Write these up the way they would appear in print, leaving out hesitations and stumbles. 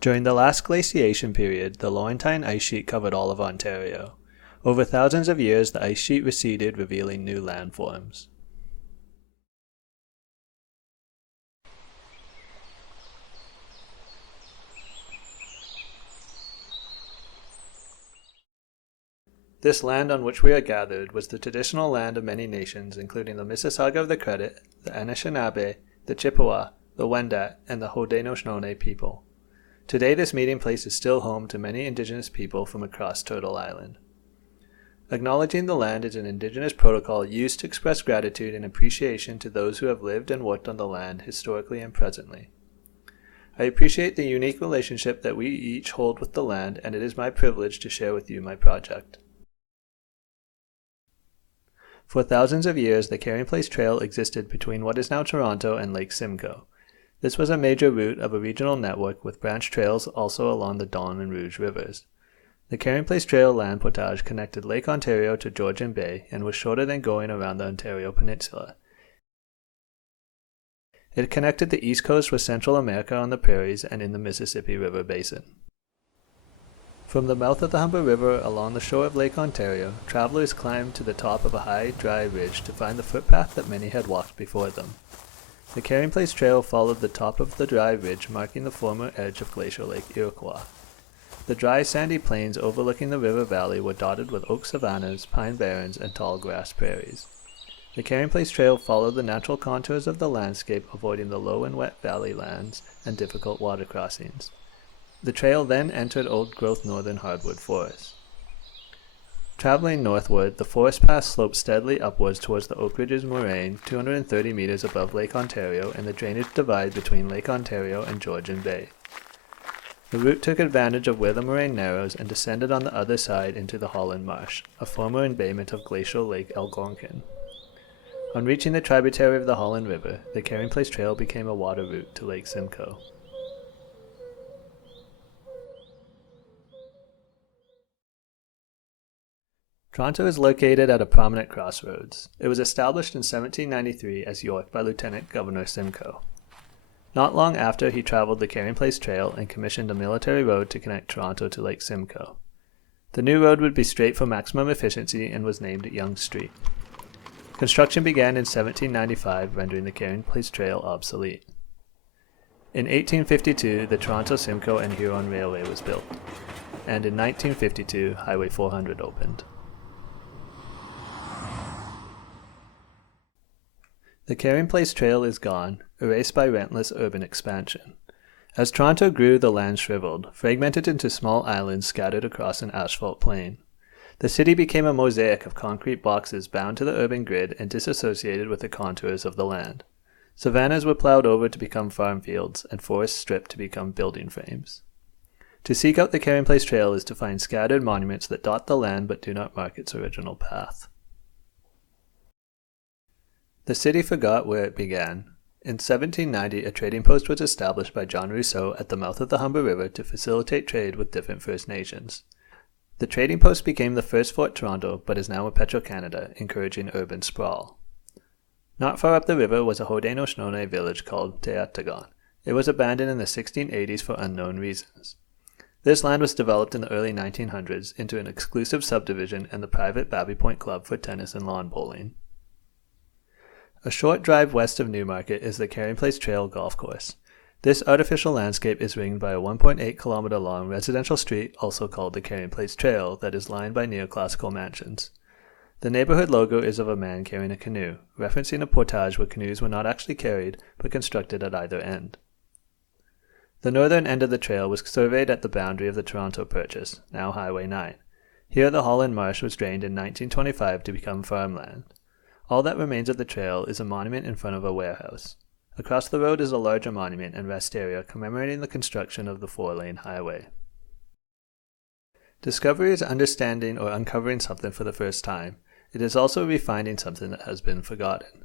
During the last glaciation period, the Laurentine ice sheet covered all of Ontario. Over thousands of years, the ice sheet receded, revealing new landforms. This land on which we are gathered was the traditional land of many nations, including the Mississauga of the Credit, the Anishinaabe, the Chippewa, the Wendat, and the Haudenosaunee people. Today, this meeting place is still home to many Indigenous people from across Turtle Island. Acknowledging the land is an Indigenous protocol used to express gratitude and appreciation to those who have lived and worked on the land historically and presently. I appreciate the unique relationship that we each hold with the land, and it is my privilege to share with you my project. For thousands of years, the Carrying Place Trail existed between what is now Toronto and Lake Simcoe. This was a major route of a regional network with branch trails also along the Don and Rouge rivers. The Carrying Place Trail land portage connected Lake Ontario to Georgian Bay and was shorter than going around the Ontario Peninsula. It connected the East Coast with Central America on the prairies and in the Mississippi River Basin. From the mouth of the Humber River along the shore of Lake Ontario, travelers climbed to the top of a high, dry ridge to find the footpath that many had walked before them. The Carrying Place Trail followed the top of the dry ridge marking the former edge of Glacial Lake Iroquois. The dry, sandy plains overlooking the river valley were dotted with oak savannas, pine barrens, and tall grass prairies. The Carrying Place Trail followed the natural contours of the landscape, avoiding the low and wet valley lands and difficult water crossings. The trail then entered old-growth northern hardwood forests. Traveling northward, the forest path sloped steadily upwards towards the Oak Ridges Moraine, 230 meters above Lake Ontario and the drainage divide between Lake Ontario and Georgian Bay. The route took advantage of where the moraine narrows and descended on the other side into the Holland Marsh, a former embayment of glacial Lake Algonquin. On reaching the tributary of the Holland River, the Carrying Place Trail became a water route to Lake Simcoe. Toronto is located at a prominent crossroads. It was established in 1793 as York by Lieutenant Governor Simcoe. Not long after, he traveled the Carrying Place Trail and commissioned a military road to connect Toronto to Lake Simcoe. The new road would be straight for maximum efficiency and was named Yonge Street. Construction began in 1795, rendering the Carrying Place Trail obsolete. In 1852, the Toronto-Simcoe and Huron Railway was built, and in 1952, Highway 400 opened. The Carrying Place Trail is gone, erased by relentless urban expansion. As Toronto grew, the land shriveled, fragmented into small islands scattered across an asphalt plain. The city became a mosaic of concrete boxes bound to the urban grid and disassociated with the contours of the land. Savannas were plowed over to become farm fields, and forests stripped to become building frames. To seek out the Carrying Place Trail is to find scattered monuments that dot the land but do not mark its original path. The city forgot where it began. In 1790, a trading post was established by John Rousseau at the mouth of the Humber River to facilitate trade with different First Nations. The trading post became the first Fort Toronto, but is now a Petro-Canada, encouraging urban sprawl. Not far up the river was a Haudenosaunee village called Teatagon. It was abandoned in the 1680s for unknown reasons. This land was developed in the early 1900s into an exclusive subdivision and the private Babby Point Club for tennis and lawn bowling. A short drive west of Newmarket is the Carrying Place Trail golf course. This artificial landscape is ringed by a 1.8-kilometer long residential street, also called the Carrying Place Trail, that is lined by neoclassical mansions. The neighborhood logo is of a man carrying a canoe, referencing a portage where canoes were not actually carried, but constructed at either end. The northern end of the trail was surveyed at the boundary of the Toronto Purchase, now Highway 9. Here the Holland Marsh was drained in 1925 to become farmland. All that remains of the trail is a monument in front of a warehouse. Across the road is a larger monument and rest area commemorating the construction of the 4-lane highway. Discovery is understanding or uncovering something for the first time. It is also refinding something that has been forgotten.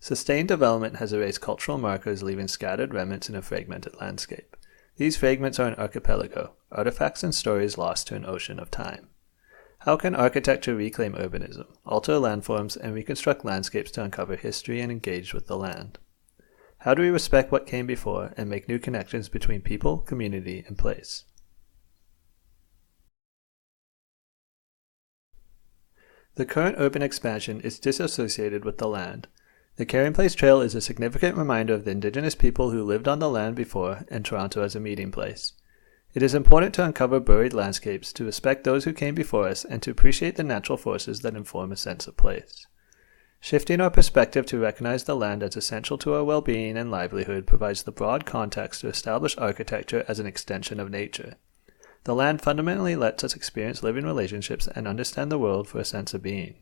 Sustained development has erased cultural markers, leaving scattered remnants in a fragmented landscape. These fragments are an archipelago, artifacts and stories lost to an ocean of time. How can architecture reclaim urbanism, alter landforms, and reconstruct landscapes to uncover history and engage with the land? How do we respect what came before and make new connections between people, community, and place? The current urban expansion is disassociated with the land. The Carrying Place Trail is a significant reminder of the Indigenous people who lived on the land before and Toronto as a meeting place. It is important to uncover buried landscapes, to respect those who came before us, and to appreciate the natural forces that inform a sense of place. Shifting our perspective to recognize the land as essential to our well-being and livelihood provides the broad context to establish architecture as an extension of nature. The land fundamentally lets us experience living relationships and understand the world for a sense of being.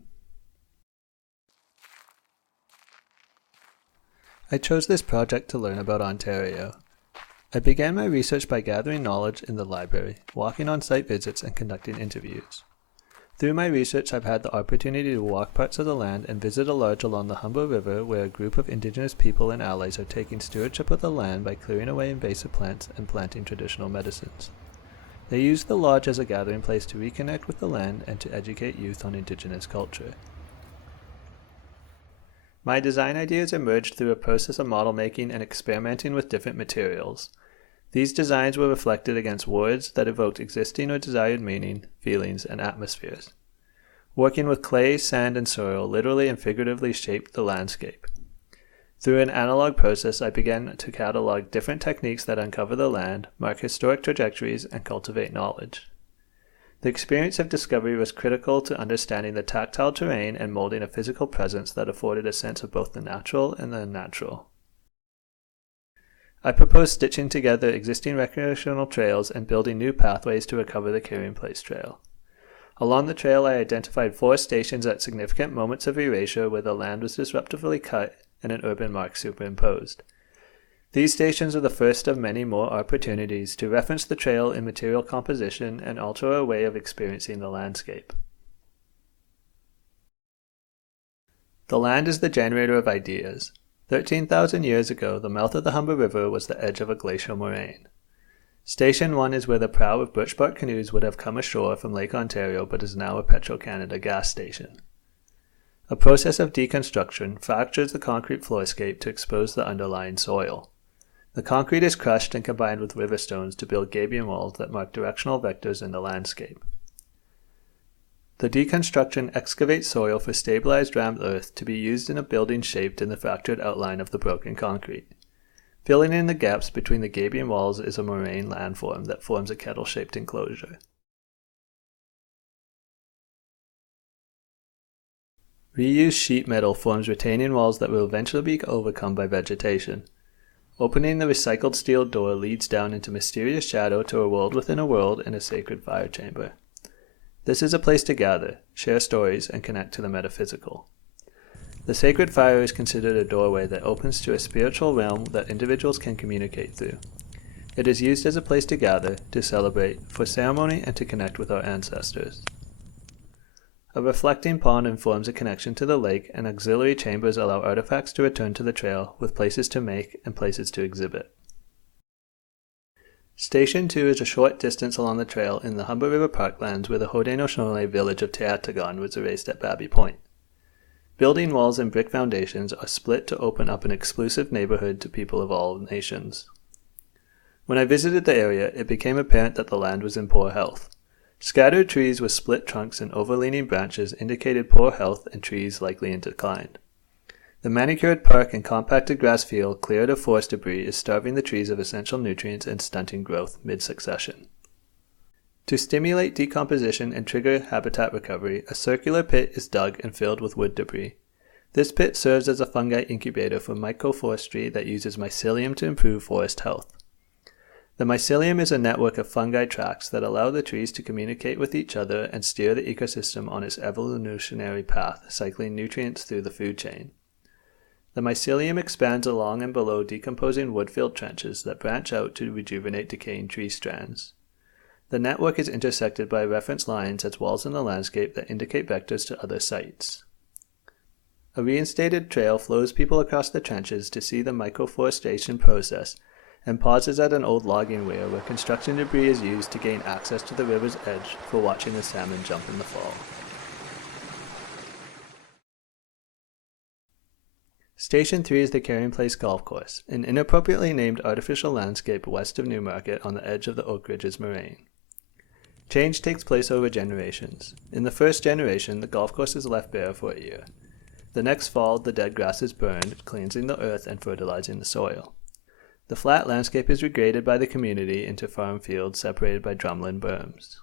I chose this project to learn about Ontario. I began my research by gathering knowledge in the library, walking on site visits, and conducting interviews. Through my research, I've had the opportunity to walk parts of the land and visit a lodge along the Humber River where a group of Indigenous people and allies are taking stewardship of the land by clearing away invasive plants and planting traditional medicines. They use the lodge as a gathering place to reconnect with the land and to educate youth on Indigenous culture. My design ideas emerged through a process of model making and experimenting with different materials. These designs were reflected against words that evoked existing or desired meaning, feelings, and atmospheres. Working with clay, sand, and soil literally and figuratively shaped the landscape. Through an analog process, I began to catalog different techniques that uncover the land, mark historic trajectories, and cultivate knowledge. The experience of discovery was critical to understanding the tactile terrain and molding a physical presence that afforded a sense of both the natural and the unnatural. I proposed stitching together existing recreational trails and building new pathways to recover the Carrying Place Trail. Along the trail, I identified 4 stations at significant moments of erasure where the land was disruptively cut and an urban mark superimposed. These stations are the first of many more opportunities to reference the trail in material composition and alter our way of experiencing the landscape. The land is the generator of ideas. 13,000 years ago, the mouth of the Humber River was the edge of a glacial moraine. Station 1 is where the prow of birch bark canoes would have come ashore from Lake Ontario but is now a Petro-Canada gas station. A process of deconstruction fractures the concrete floorscape to expose the underlying soil. The concrete is crushed and combined with river stones to build gabion walls that mark directional vectors in the landscape. The deconstruction excavates soil for stabilized rammed earth to be used in a building shaped in the fractured outline of the broken concrete. Filling in the gaps between the gabion walls is a moraine landform that forms a kettle-shaped enclosure. Reused sheet metal forms retaining walls that will eventually be overcome by vegetation. Opening the recycled steel door leads down into mysterious shadow to a world within a world in a sacred fire chamber. This is a place to gather, share stories, and connect to the metaphysical. The sacred fire is considered a doorway that opens to a spiritual realm that individuals can communicate through. It is used as a place to gather, to celebrate, for ceremony, and to connect with our ancestors. A reflecting pond informs a connection to the lake, and auxiliary chambers allow artifacts to return to the trail, with places to make and places to exhibit. Station 2 is a short distance along the trail in the Humber River parklands where the Haudenosaunee village of Teatagon was erased at Babby Point. Building walls and brick foundations are split to open up an exclusive neighborhood to people of all nations. When I visited the area, it became apparent that the land was in poor health. Scattered trees with split trunks and overleaning branches indicated poor health and trees likely in decline. The manicured park and compacted grass field cleared of forest debris is starving the trees of essential nutrients and stunting growth mid-succession. To stimulate decomposition and trigger habitat recovery, a circular pit is dug and filled with wood debris. This pit serves as a fungi incubator for mycoforestry that uses mycelium to improve forest health. The mycelium is a network of fungi tracts that allow the trees to communicate with each other and steer the ecosystem on its evolutionary path, cycling nutrients through the food chain. The mycelium expands along and below decomposing wood-filled trenches that branch out to rejuvenate decaying tree strands. The network is intersected by reference lines as walls in the landscape that indicate vectors to other sites. A reinstated trail flows people across the trenches to see the mycoforestation process and pauses at an old logging weir where construction debris is used to gain access to the river's edge for watching the salmon jump in the fall. Station 3 is the Carrying Place Golf Course, an inappropriately named artificial landscape west of Newmarket on the edge of the Oak Ridges Moraine. Change takes place over generations. In the first generation, the golf course is left bare for a year. The next fall, the dead grass is burned, cleansing the earth and fertilizing the soil. The flat landscape is regraded by the community into farm fields separated by drumlin berms.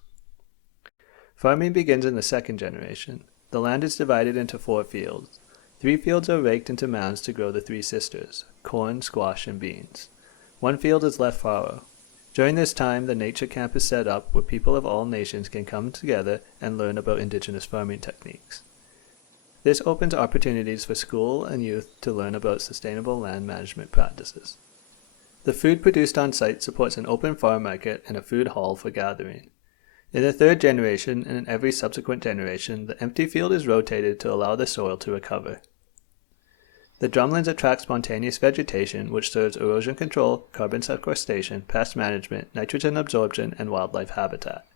Farming begins in the second generation. The land is divided into 4 fields. 3 fields are raked into mounds to grow the 3 sisters, corn, squash, and beans. 1 field is left fallow. During this time, the nature camp is set up where people of all nations can come together and learn about indigenous farming techniques. This opens opportunities for school and youth to learn about sustainable land management practices. The food produced on site supports an open farm market and a food hall for gathering. In the third generation and in every subsequent generation, the empty field is rotated to allow the soil to recover. The drumlins attract spontaneous vegetation which serves erosion control, carbon sequestration, pest management, nitrogen absorption, and wildlife habitat.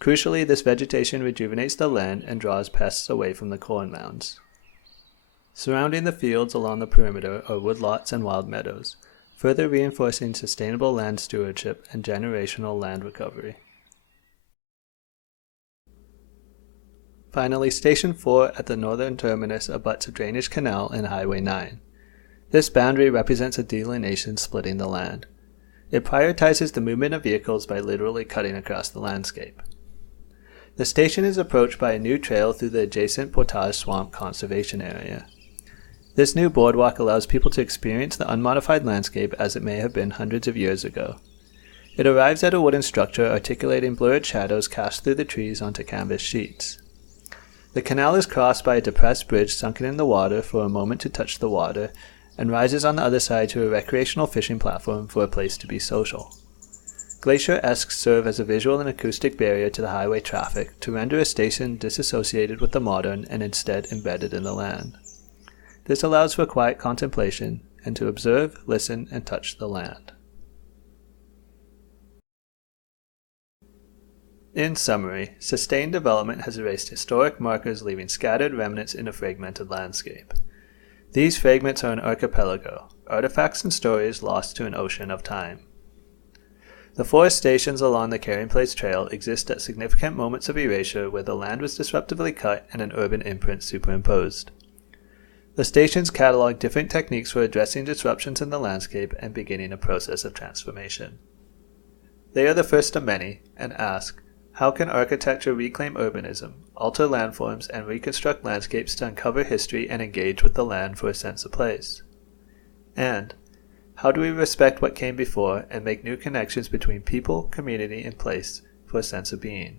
Crucially, this vegetation rejuvenates the land and draws pests away from the corn mounds. Surrounding the fields along the perimeter are woodlots and wild meadows, further reinforcing sustainable land stewardship and generational land recovery. Finally, Station 4 at the northern terminus abuts a drainage canal and Highway 9. This boundary represents a delineation splitting the land. It prioritizes the movement of vehicles by literally cutting across the landscape. The station is approached by a new trail through the adjacent Portage Swamp Conservation Area. This new boardwalk allows people to experience the unmodified landscape as it may have been hundreds of years ago. It arrives at a wooden structure articulating blurred shadows cast through the trees onto canvas sheets. The canal is crossed by a depressed bridge sunken in the water for a moment to touch the water, and rises on the other side to a recreational fishing platform for a place to be social. Glacier-esques serve as a visual and acoustic barrier to the highway traffic to render a station disassociated with the modern and instead embedded in the land. This allows for quiet contemplation and to observe, listen, and touch the land. In summary, sustained development has erased historic markers, leaving scattered remnants in a fragmented landscape. These fragments are an archipelago, artifacts and stories lost to an ocean of time. The 4 stations along the Carrying Place Trail exist at significant moments of erasure where the land was disruptively cut and an urban imprint superimposed. The stations catalog different techniques for addressing disruptions in the landscape and beginning a process of transformation. They are the first of many, and ask, how can architecture reclaim urbanism, alter landforms, and reconstruct landscapes to uncover history and engage with the land for a sense of place? And, how do we respect what came before and make new connections between people, community, and place for a sense of being?